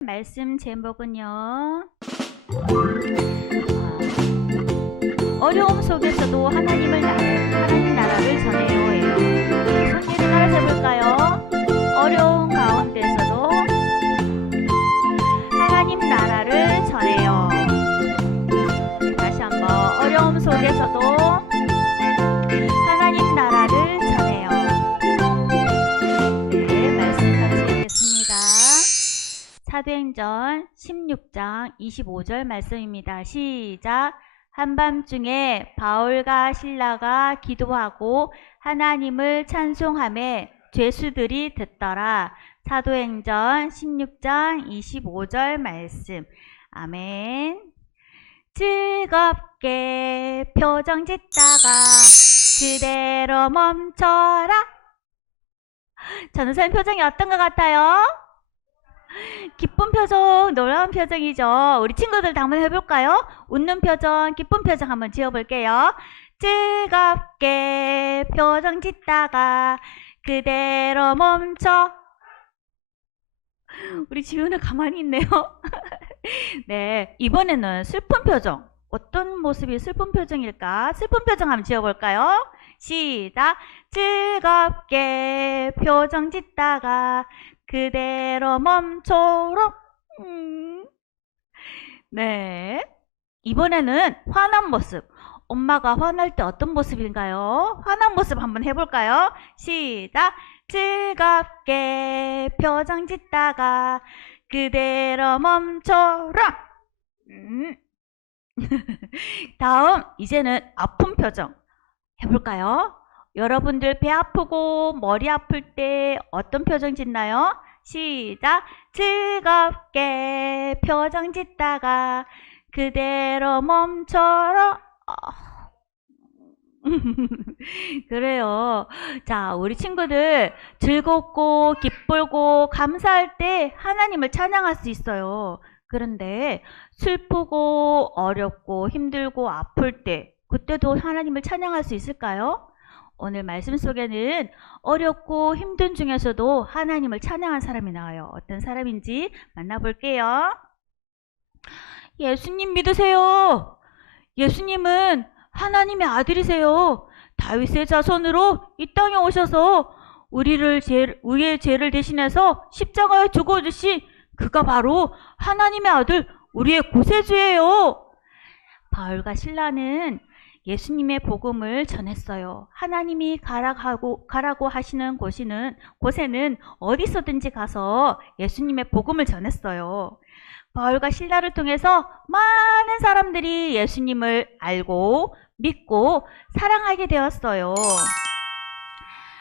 말씀 제목은요. 어려움 속에서도 하나님 나라를 전해요예요. 손님을 따라서 해볼까요? 어려움 가운데서도 하나님 나라를 전해요. 다시 한번 어려움 속에서도 하나님 나라를 전해요. 네, 말씀 같이 읽겠습니다. 사도행전 16장 25절 말씀입니다. 시작. 한밤중에 바울과 실라가 기도하고 하나님을 찬송하며 죄수들이 듣더라. 사도행전 16장 25절 말씀. 아멘. 즐겁게 표정 짓다가 그대로 멈춰라. 전우사님 표정이 어떤 것 같아요? 기쁜 표정, 놀라운 표정이죠. 우리 친구들 한번 해볼까요? 웃는 표정, 기쁜 표정 한번 지어볼게요. 즐겁게 표정 짓다가 그대로 멈춰. 우리 지우는 가만히 있네요. 네, 이번에는 슬픈 표정. 어떤 모습이 슬픈 표정일까? 슬픈 표정 한번 지어볼까요? 시작. 즐겁게 표정 짓다가 그대로 멈춰라. 네. 이번에는 화난 모습. 엄마가 화날 때 어떤 모습인가요? 화난 모습 한번 해볼까요? 시작. 즐겁게 표정 짓다가 그대로 멈춰라. 다음, 이제는 아픈 표정 해볼까요? 여러분들 배 아프고 머리 아플 때 어떤 표정 짓나요? 시작. 즐겁게 표정 짓다가 그대로 멈춰라. 그래요. 자, 우리 친구들 즐겁고 기쁘고 감사할 때 하나님을 찬양할 수 있어요. 그런데 슬프고 어렵고 힘들고 아플 때 그때도 하나님을 찬양할 수 있을까요? 오늘 말씀 속에는 어렵고 힘든 중에서도 하나님을 찬양한 사람이 나와요. 어떤 사람인지 만나볼게요. 예수님 믿으세요. 예수님은 하나님의 아들이세요. 다윗의 자손으로 이 땅에 오셔서 우리의 죄를 대신해서 십자가에 죽어주신 그가 바로 하나님의 아들, 우리의 구세주예요. 바울과 실라는 예수님의 복음을 전했어요. 하나님이 가라고 하시는 곳에는 어디서든지 가서 예수님의 복음을 전했어요. 바울과 실라를 통해서 많은 사람들이 예수님을 알고 믿고 사랑하게 되었어요.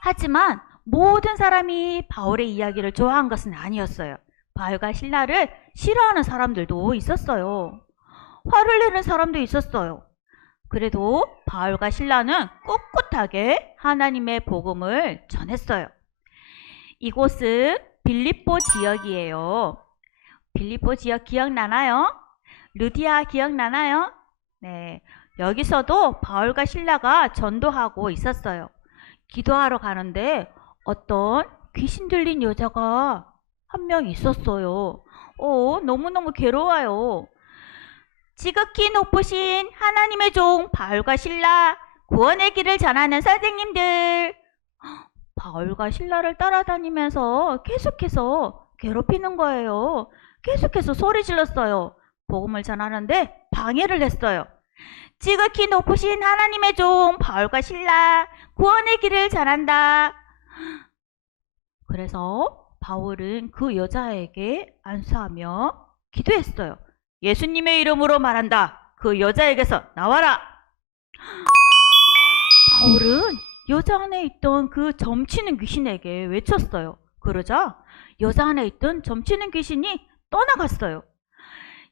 하지만 모든 사람이 바울의 이야기를 좋아한 것은 아니었어요. 바울과 실라를 싫어하는 사람들도 있었어요. 화를 내는 사람도 있었어요. 그래도 바울과 실라는 꿋꿋하게 하나님의 복음을 전했어요. 이곳은 빌립보 지역이에요. 빌립보 지역 기억나나요? 루디아 기억나나요? 네, 여기서도 바울과 실라가 전도하고 있었어요. 기도하러 가는데 어떤 귀신 들린 여자가 한 명 있었어요. 너무너무 괴로워요. 지극히 높으신 하나님의 종 바울과 실라, 구원의 길을 전하는 선생님들. 바울과 실라를 따라다니면서 계속해서 괴롭히는 거예요. 계속해서 소리 질렀어요. 복음을 전하는데 방해를 했어요. 지극히 높으신 하나님의 종 바울과 실라, 구원의 길을 전한다. 그래서 바울은 그 여자에게 안수하며 기도했어요. 예수님의 이름으로 말한다. 그 여자에게서 나와라. 바울은 여자 안에 있던 그 점치는 귀신에게 외쳤어요. 그러자 여자 안에 있던 점치는 귀신이 떠나갔어요.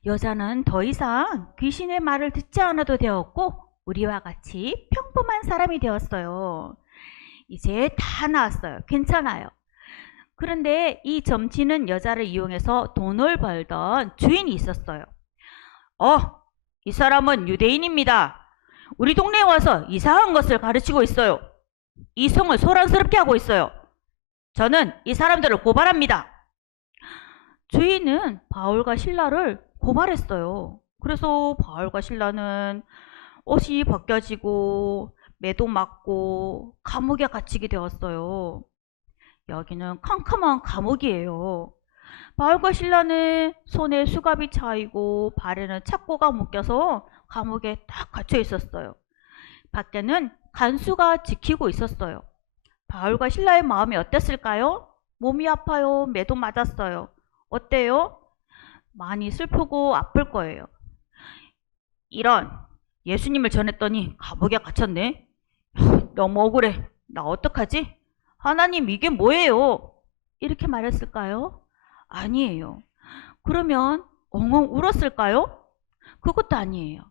여자는 더 이상 귀신의 말을 듣지 않아도 되었고 우리와 같이 평범한 사람이 되었어요. 이제 다 나았어요. 괜찮아요. 그런데 이 점치는 여자를 이용해서 돈을 벌던 주인이 있었어요. 이 사람은 유대인입니다. 우리 동네에 와서 이상한 것을 가르치고 있어요. 이 성을 소란스럽게 하고 있어요. 저는 이 사람들을 고발합니다. 주인은 바울과 실라를 고발했어요. 그래서 바울과 실라는 옷이 벗겨지고 매도 맞고 감옥에 갇히게 되었어요. 여기는 캄캄한 감옥이에요. 바울과 실라는 손에 수갑이 차이고 발에는 착고가 묶여서 감옥에 딱 갇혀 있었어요. 밖에는 간수가 지키고 있었어요. 바울과 신라의 마음이 어땠을까요? 몸이 아파요. 매도 맞았어요. 어때요? 많이 슬프고 아플 거예요. 이런, 예수님을 전했더니 감옥에 갇혔네. 너무 억울해. 나 어떡하지? 하나님, 이게 뭐예요? 이렇게 말했을까요? 아니에요. 그러면 엉엉 울었을까요? 그것도 아니에요.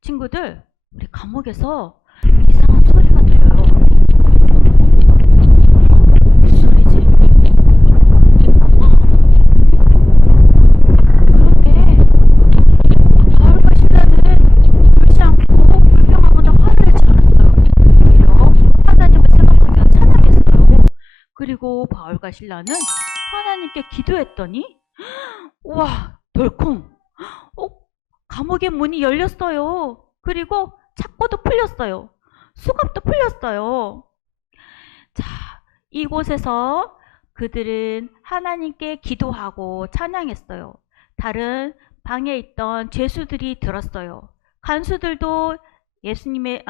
친구들, 우리 감옥에서 이상한 소리가 들려요. 무슨 소리지? 그런데 바울과 실라는 울지 않고 불평하거나 화를 내지 않았어요. 오히려 하나님을 생각하며 찬양했어요. 그리고 바울과 신라는 하나님께 기도했더니 우와, 덜컹! 감옥의 문이 열렸어요. 그리고 착고도 풀렸어요. 수갑도 풀렸어요. 자, 이곳에서 그들은 하나님께 기도하고 찬양했어요. 다른 방에 있던 죄수들이 들었어요. 간수들도 예수님의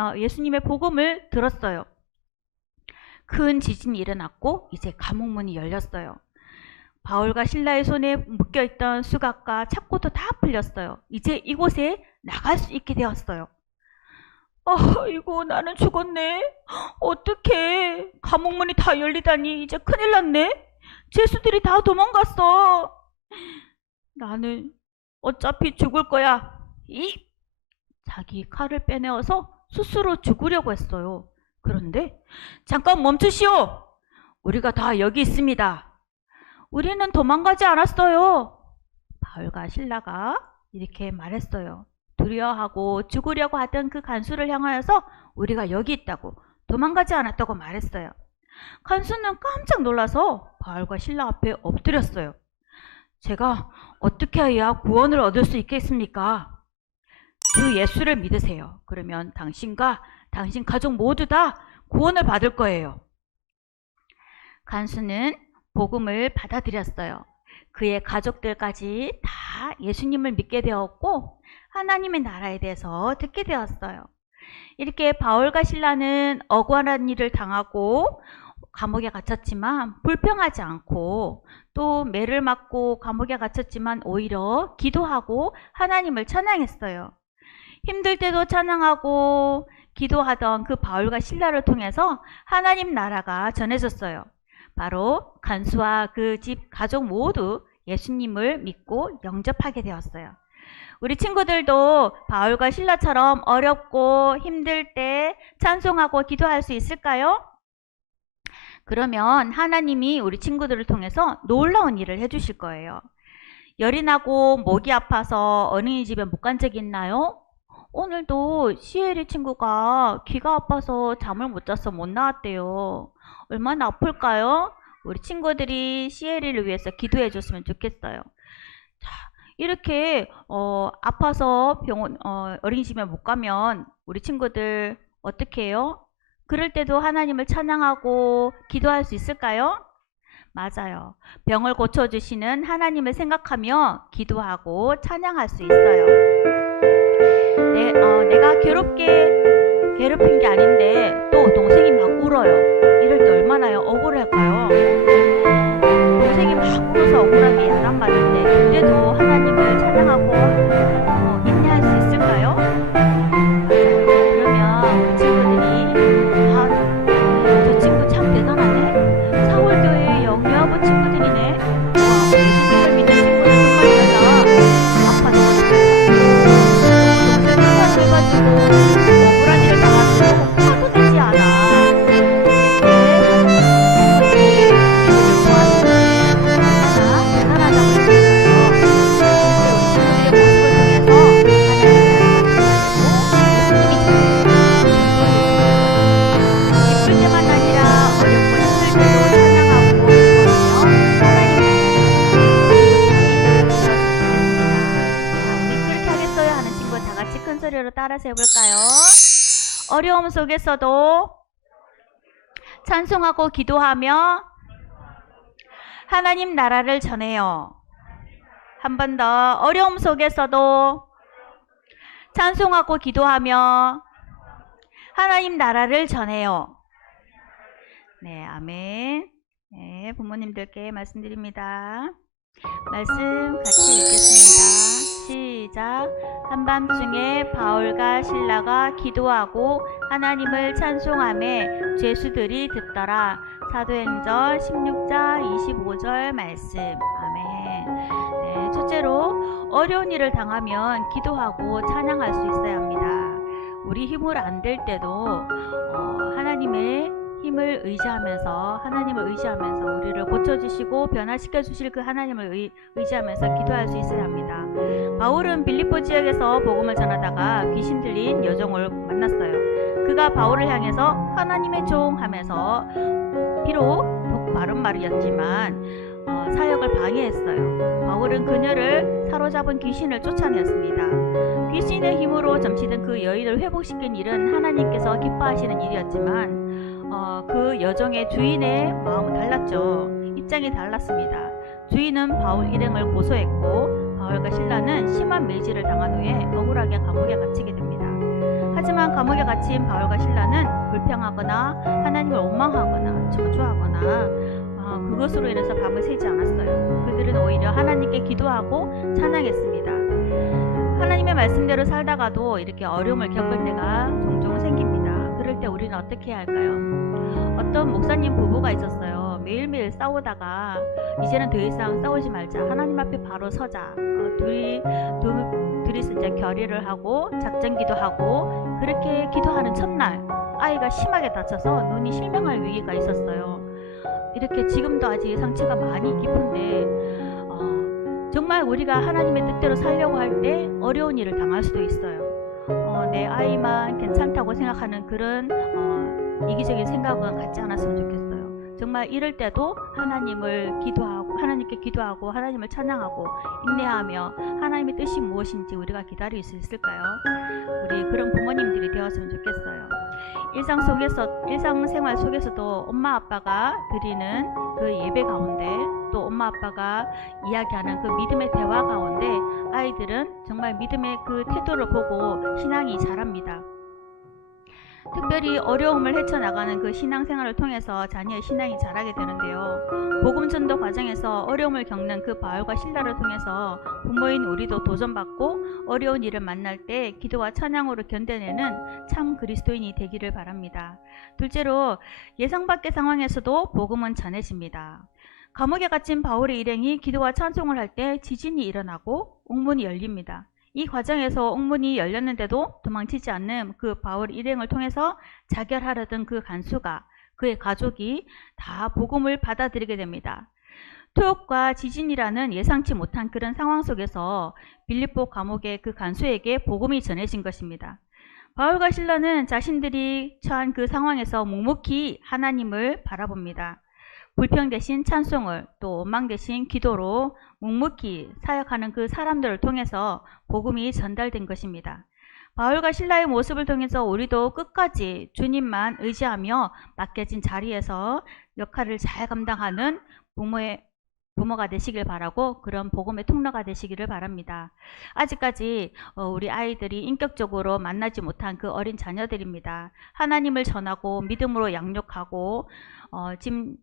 복음을 들었어요. 큰 지진이 일어났고 이제 감옥문이 열렸어요. 바울과 실라의 손에 묶여있던 수갑과 착고도 다 풀렸어요. 이제 이곳에 나갈 수 있게 되었어요. 아이고, 나는 죽었네. 어떡해. 감옥문이 다 열리다니 이제 큰일 났네. 죄수들이 다 도망갔어. 나는 어차피 죽을 거야. 자기 칼을 빼내어서 스스로 죽으려고 했어요. 그런데 잠깐 멈추시오. 우리가 다 여기 있습니다. 우리는 도망가지 않았어요. 바울과 실라가 이렇게 말했어요. 두려워하고 죽으려고 하던 그 간수를 향하여서 우리가 여기 있다고, 도망가지 않았다고 말했어요. 간수는 깜짝 놀라서 바울과 실라 앞에 엎드렸어요. 제가 어떻게 해야 구원을 얻을 수 있겠습니까? 주 예수를 믿으세요. 그러면 당신과 당신 가족 모두 다 구원을 받을 거예요. 간수는 복음을 받아들였어요. 그의 가족들까지 다 예수님을 믿게 되었고 하나님의 나라에 대해서 듣게 되었어요. 이렇게 바울과 실라는 억울한 일을 당하고 감옥에 갇혔지만 불평하지 않고, 또 매를 맞고 감옥에 갇혔지만 오히려 기도하고 하나님을 찬양했어요. 힘들 때도 찬양하고 기도하던 그 바울과 실라를 통해서 하나님 나라가 전해졌어요. 바로 간수와 그 집 가족 모두 예수님을 믿고 영접하게 되었어요. 우리 친구들도 바울과 실라처럼 어렵고 힘들 때 찬송하고 기도할 수 있을까요? 그러면 하나님이 우리 친구들을 통해서 놀라운 일을 해주실 거예요. 열이 나고 목이 아파서 어린이집에 못 간 적이 있나요? 오늘도 시에리 친구가 귀가 아파서 잠을 못 자서 못 나왔대요. 얼마나 아플까요? 우리 친구들이 시에리를 위해서 기도해 줬으면 좋겠어요. 자, 이렇게 아파서 병원 어린이집에 못 가면 우리 친구들 어떻게 해요? 그럴 때도 하나님을 찬양하고 기도할 수 있을까요? 맞아요. 병을 고쳐주시는 하나님을 생각하며 기도하고 찬양할 수 있어요. 내가 괴롭힌 게 아닌데 또 동생이 막 울어요. 이럴 때 얼마나 억울할까요? 동생이 막 울어서 억울하게 야단 맞는데 그때도 하나님을 찬양하고 인내할 수 있을까요? 그러면 우리 친구들이 저 친구 참 대단하네. 사월교회 영유아부 친구들이네. 와, 예수님을 믿는 친구는 정말 달라. 아파도 가지고 억울한 일을 당하고 화도 내지 않아. 이렇게 따라서 해볼까요? 어려움 속에서도 찬송하고 기도하며 하나님 나라를 전해요. 한 번 더. 어려움 속에서도 찬송하고 기도하며 하나님 나라를 전해요. 네, 아멘. 네, 부모님들께 말씀드립니다. 말씀 같이 읽겠습니다. 시작. 한밤중에 바울과 신라가 기도하고 하나님을 찬송하며 죄수들이 듣더라. 사도행전 16장 25절 말씀. 아멘. 네, 첫째로 어려운 일을 당하면 기도하고 찬양할 수 있어야 합니다. 우리 힘으로 안 될 때도 하나님의 힘을 의지하면서 우리를 고쳐주시고 변화시켜주실 그 하나님을 의지하면서 기도할 수 있어야 합니다. 바울은 빌립보 지역에서 복음을 전하다가 귀신 들린 여종을 만났어요. 그가 바울을 향해서 하나님의 종 하면서 비록 바른 말이었지만 사역을 방해했어요. 바울은 그녀를 사로잡은 귀신을 쫓아냈습니다. 귀신의 힘으로 점치던 그 여인을 회복시킨 일은 하나님께서 기뻐하시는 일이었지만 그 여종의 주인의 마음은 달랐죠. 입장이 달랐습니다. 주인은 바울 일행을 고소했고 바울과 신라는 심한 매질을 당한 후에 억울하게 감옥에 갇히게 됩니다. 하지만 감옥에 갇힌 바울과 신라는 불평하거나 하나님을 원망하거나 저주하거나 그것으로 인해서 밤을 새지 않았어요. 그들은 오히려 하나님께 기도하고 찬양했습니다. 하나님의 말씀대로 살다가도 이렇게 어려움을 겪을 때가 종종 생깁니다. 그럴 때 우리는 어떻게 해야 할까요? 어떤 목사님 부부가 있었어요. 매일매일 싸우다가 이제는 더 이상 싸우지 말자. 하나님 앞에 바로 서자. 둘이서 이제 결의를 하고 작전기도 하고 그렇게 기도하는 첫날 아이가 심하게 다쳐서 눈이 실명할 위기가 있었어요. 이렇게 지금도 아직 상처가 많이 깊은데 정말 우리가 하나님의 뜻대로 살려고 할 때 어려운 일을 당할 수도 있어요. 내 아이만 괜찮다고 생각하는 그런 이기적인 생각은 갖지 않았으면 좋겠어요. 정말 이럴 때도 하나님께 기도하고 하나님을 찬양하고 인내하며 하나님의 뜻이 무엇인지 우리가 기다릴 수 있을까요? 우리 그런 부모님들이 되었으면 좋겠어요. 일상생활 속에서도 엄마 아빠가 드리는 그 예배 가운데 또 엄마 아빠가 이야기하는 그 믿음의 대화 가운데 아이들은 정말 믿음의 그 태도를 보고 신앙이 자랍니다. 특별히 어려움을 헤쳐나가는 그 신앙생활을 통해서 자녀의 신앙이 자라게 되는데요. 복음전도 과정에서 어려움을 겪는 그 바울과 신라를 통해서 부모인 우리도 도전받고 어려운 일을 만날 때 기도와 찬양으로 견뎌내는 참 그리스도인이 되기를 바랍니다. 둘째로 예상 밖의 상황에서도 복음은 전해집니다. 감옥에 갇힌 바울의 일행이 기도와 찬송을 할 때 지진이 일어나고 옥문이 열립니다. 이 과정에서 옥문이 열렸는데도 도망치지 않는 그 바울 일행을 통해서 자결하려던 그 간수가 그의 가족이 다 복음을 받아들이게 됩니다. 토욕과 지진이라는 예상치 못한 그런 상황 속에서 빌립보 감옥의 그 간수에게 복음이 전해진 것입니다. 바울과 신라는 자신들이 처한 그 상황에서 묵묵히 하나님을 바라봅니다. 불평 대신 찬송을 또 원망 대신 기도로 묵묵히 사역하는 그 사람들을 통해서 복음이 전달된 것입니다. 바울과 신라의 모습을 통해서 우리도 끝까지 주님만 의지하며 맡겨진 자리에서 역할을 잘 감당하는 부모가 되시길 바라고 그런 복음의 통로가 되시기를 바랍니다. 아직까지 우리 아이들이 인격적으로 만나지 못한 그 어린 자녀들입니다. 하나님을 전하고 믿음으로 양육하고 지금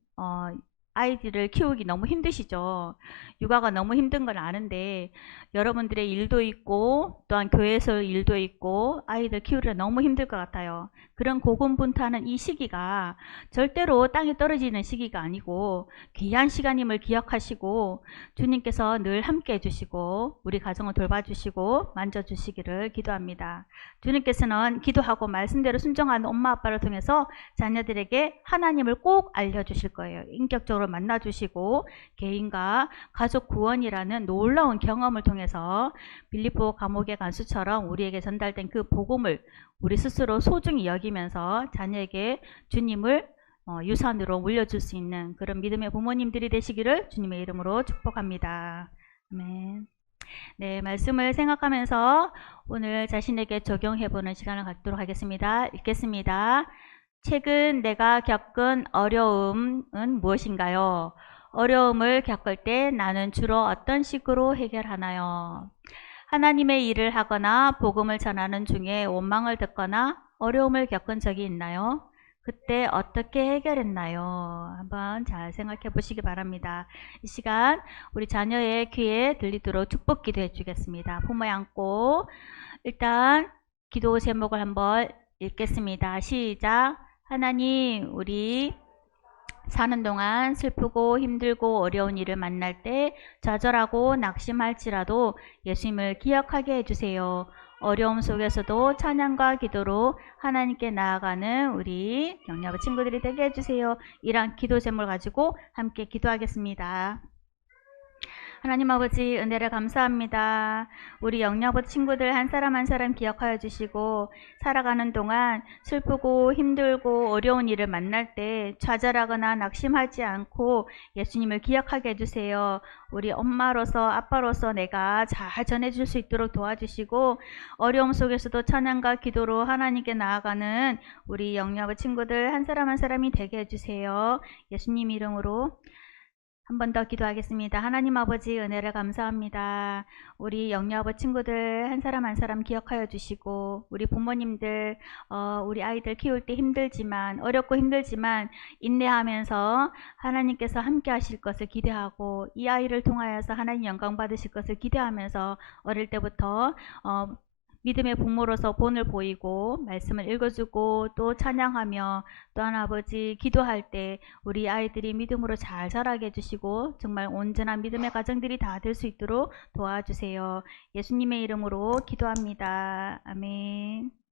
아이들을 키우기 너무 힘드시죠. 육아가 너무 힘든 건 아는데 여러분들의 일도 있고 또한 교회에서 일도 있고 아이들 키우기가 너무 힘들 것 같아요. 그런 고군분투하는 이 시기가 절대로 땅에 떨어지는 시기가 아니고 귀한 시간임을 기억하시고 주님께서 늘 함께 해주시고 우리 가정을 돌봐주시고 만져주시기를 기도합니다. 주님께서는 기도하고 말씀대로 순종하는 엄마 아빠를 통해서 자녀들에게 하나님을 꼭 알려주실 거예요. 인격적으로 만나주시고 개인과 가족 구원이라는 놀라운 경험을 통해서 빌립보 감옥의 간수처럼 우리에게 전달된 그 복음을 우리 스스로 소중히 여기면서 자녀에게 주님을 유산으로 물려줄 수 있는 그런 믿음의 부모님들이 되시기를 주님의 이름으로 축복합니다. 아멘. 네, 말씀을 생각하면서 오늘 자신에게 적용해보는 시간을 갖도록 하겠습니다. 읽겠습니다. 최근 내가 겪은 어려움은 무엇인가요? 어려움을 겪을 때 나는 주로 어떤 식으로 해결하나요? 하나님의 일을 하거나 복음을 전하는 중에 원망을 듣거나 어려움을 겪은 적이 있나요? 그때 어떻게 해결했나요? 한번 잘 생각해 보시기 바랍니다. 이 시간 우리 자녀의 귀에 들리도록 축복 기도해 주겠습니다. 부모에 안고 일단 기도 제목을 한번 읽겠습니다. 시작. 하나님, 우리 사는 동안 슬프고 힘들고 어려운 일을 만날 때 좌절하고 낙심할지라도 예수님을 기억하게 해주세요. 어려움 속에서도 찬양과 기도로 하나님께 나아가는 우리 영양부 친구들이 되게 해주세요. 이런 기도 제목을 가지고 함께 기도하겠습니다. 하나님 아버지 은혜를 감사합니다. 우리 영양부 친구들 한 사람 한 사람 기억하여 주시고 살아가는 동안 슬프고 힘들고 어려운 일을 만날 때 좌절하거나 낙심하지 않고 예수님을 기억하게 해주세요. 우리 엄마로서 아빠로서 내가 잘 전해줄 수 있도록 도와주시고 어려움 속에서도 찬양과 기도로 하나님께 나아가는 우리 영양부 친구들 한 사람 한 사람이 되게 해주세요. 예수님 이름으로 한 번 더 기도하겠습니다. 하나님 아버지 은혜를 감사합니다. 우리 영유아버 친구들 한 사람 한 사람 기억하여 주시고 우리 부모님들 우리 아이들 키울 때 힘들지만 어렵고 힘들지만 인내하면서 하나님께서 함께 하실 것을 기대하고 이 아이를 통하여서 하나님 영광 받으실 것을 기대하면서 어릴 때부터 믿음의 부모로서 본을 보이고 말씀을 읽어주고 또 찬양하며 또한 아버지 기도할 때 우리 아이들이 믿음으로 잘 자라게 해주시고 정말 온전한 믿음의 가정들이 다 될 수 있도록 도와주세요. 예수님의 이름으로 기도합니다. 아멘.